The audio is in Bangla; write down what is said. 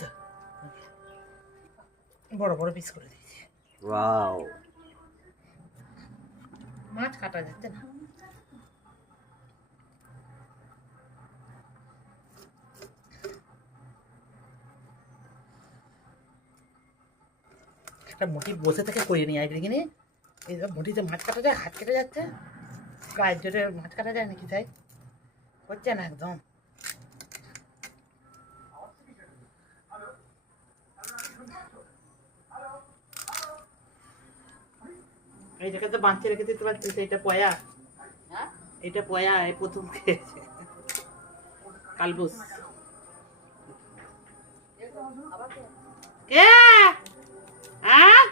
তো বড় বড় পিস করে দিয়েছি। ওয়াও, মাছ কাটা যাচ্ছে না। একটা মুঠি বসে থেকে করিয়ে নিয়ে আসবে কিনে। এই মুঠিতে মাছ কাটা যায়, হাত কেটে যাচ্ছে। গায়ের জোরে মাছ কাটা যায় নাকি তাই হচ্ছে না একদম। এইটাকে তো বাঁচিয়ে রেখে দিতে পারছিস। এইটা পয়া, এটা পয়া, এই প্রথম খেয়েছে কালবুস। কে? হ্যাঁ